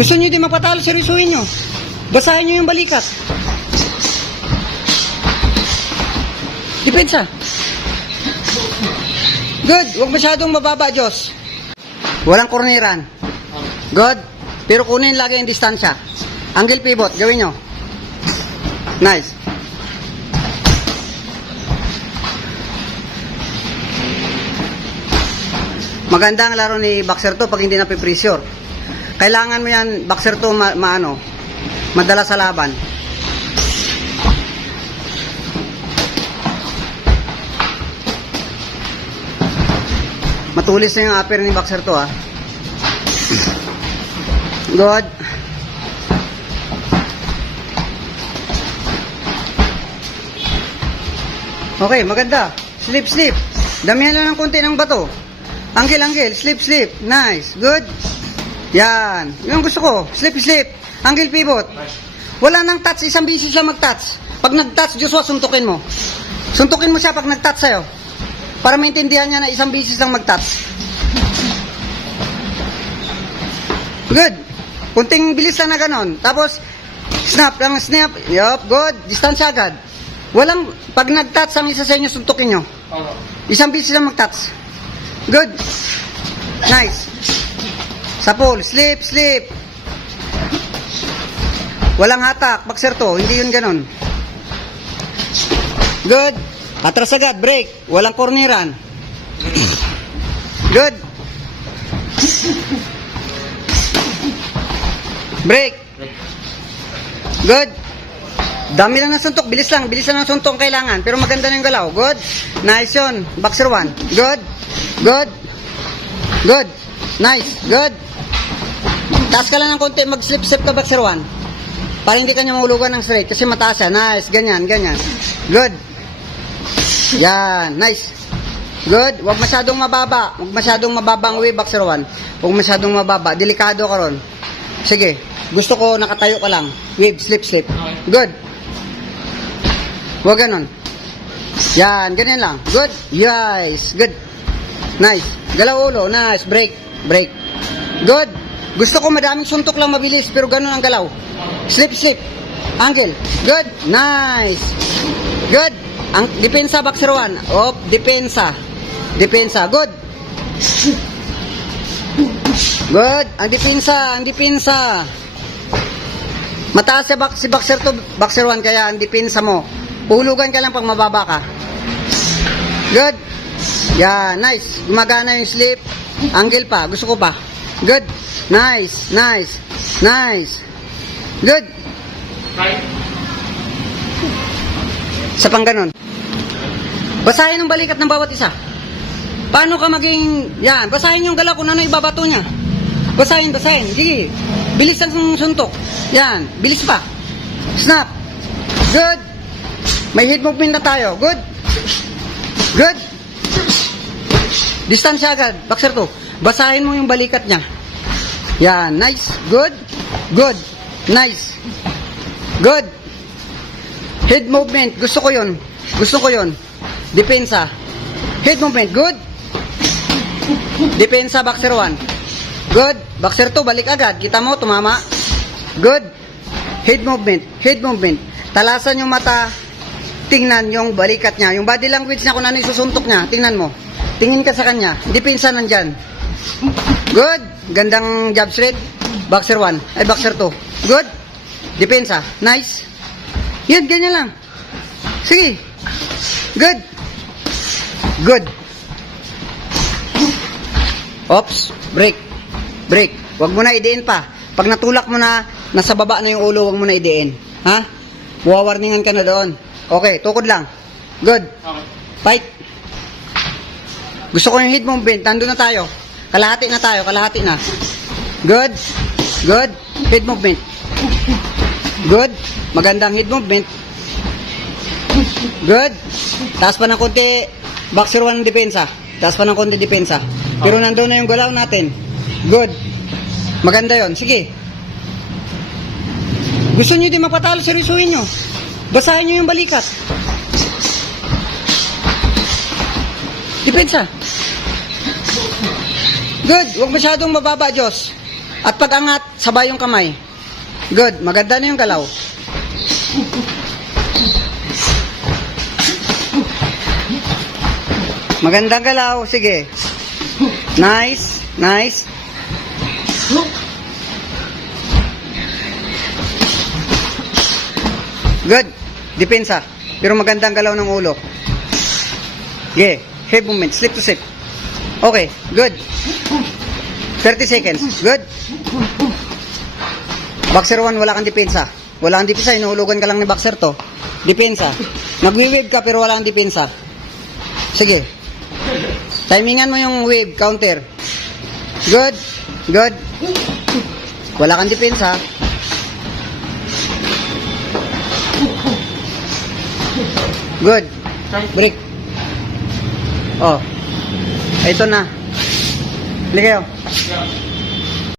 Gusto nyo din mapatalo, seryosuhin nyo. Basahin nyo yung balikat. Depensa. Good. Huwag masyadong mababa, Diyos. Walang korneran. Good. Pero kunin lagi yung distansya. Angle pivot, gawin nyo. Nice. Maganda ang laro ni Boxer to pag hindi na pressure. Kailangan mo yan, Boxer to, ma, maano, madala sa laban. Matulis na yung upper ni Boxer to, ah. Good. Okay, maganda. Slip, slip. Damihan lang ng konti ng bato. Angle, angle. Slip, slip. Nice. Good. Yan. Yung gusto ko. Slip, slip. Angle pivot. Wala nang touch. Isang bisis siya mag-touch. Pag nag-touch, Joshua, suntukin mo. Suntukin mo siya pag nag-touch sa'yo. Para maintindihan niya na isang bisis lang mag-touch. Good. Kunting bilis lang na ganon. Tapos, snap lang, snap. Yup, good. Distansya agad. Walang, pag nag-touch ang isa sa inyo, suntukin nyo. Isang bisis lang mag-touch. Good. Nice. Sa pool. Slip, slip. Walang hatak. Boxer to. Hindi yun ganon. Good. Atras agad. Break. Walang korneran. Good. Break. Good. Dami lang ng suntok. Bilis lang. Bilis lang ng suntok ang kailangan. Pero maganda na yung galaw. Good. Nice yun. Boxer 1. Good. Good. Good. Nice. Good. Taas ka lang ng konti. Mag-slip-slip ka boxer 1. Para hindi ka niya mahulugan ng straight. Kasi mataas siya. Nice. Ganyan. Ganyan. Good. Yan. Nice. Good. Huwag masyadong mababa. Huwag masyadong mababa ang way boxer 1. Huwag masyadong mababa. Delikado ka ron. Sige. Gusto ko nakatayo ka lang. Wave, slip, slip. Good. Huwag ganon. Yan, ganyan lang. Good. Yes. Good. Nice. Galaw ulo. Nice. Break. Break. Good. Gusto ko madaming suntok lang mabilis, pero ganun ang galaw. Slip, slip. Angle. Good. Nice. Good. Ang depensa boxer 1. Op, depensa. Depensa. Good. Good. Ang depensa, ang depensa. Mataas si, box, si boxer to, boxer 1, kaya ang depensa mo. Uhulugan ka lang pag mababa ka. Good. Yeah, nice. Gumagana yung slip. Angle pa. Gusto ko pa. Good. Nice, nice, nice. Good. Kahit Sa pang ganun. Basahin ang balikat ng bawat isa. Paano ka maging... Yan, basahin yung galaw kung ano ibabato niya. Basahin, basahin. Sige. Bilis ang suntok. Yan, bilis pa. Snap. Good. May head movement na tayo. Good. Good. Distansya agad. Boxer to. Basahin mo yung balikat niya. Yan, nice. Good. Good. Nice. Good. Head movement. Gusto ko yon. Gusto ko yon. Depensa. Head movement. Good. Depensa, boxer 1. Good. Boxer 2, balik agad. Kita mo, tumama. Good. Head movement. Head movement. Talasan yung mata. Tingnan yung balikat niya. Yung body language niya kung ano yung susuntok niya. Tingnan mo. Tingin ka sa kanya. Depensa nandyan. Good. Gandang jab straight. Boxer 1. Ay, boxer 2. Good. Depensa. Nice. Yan, ganyan lang. Sige. Good. Good. Ops. Break. Break. Huwag mo na idiin pa. Pag natulak mo na, nasa baba na yung ulo, huwag mo na idiin. Ha? Wawarningan ka na doon. Okay, tukod lang. Good. Okay. Fight. Gusto ko yung head movement. Nandun na tayo. Kalahati na tayo. Kalahati na. Good. Good. Head movement. Good. Magandang head movement. Good. Taas pa ng konti. Boxer 1 ng depensa. Taas pa ng konti depensa. Pero nandun na yung galaw natin. Good. Maganda yon. Sige. Gusto nyo din mapatalo, seryosuhin nyo. Basahin nyo yung balikat. Depensa. Good. Huwag masyadong mababa, Diyos. At pag angat, sabay yung kamay. Good. Maganda na yung galaw. Magandang galaw. Sige. Nice. Nice. Good. Depensa. Pero magandang galaw ng ulo. Okay. Head movement. Slip to slip. Okay. Good. 30 seconds. Good. Boxer 1, wala kang depensa. Wala kang depensa, inuhulugan ka lang ni boxer to. Depensa. Nagwi-wave ka pero wala kang depensa. Sige. Timingan mo yung wave, counter. Good. Good. Wala kang depensa. Good. Break. Oh. Ito na. Hindi kayo.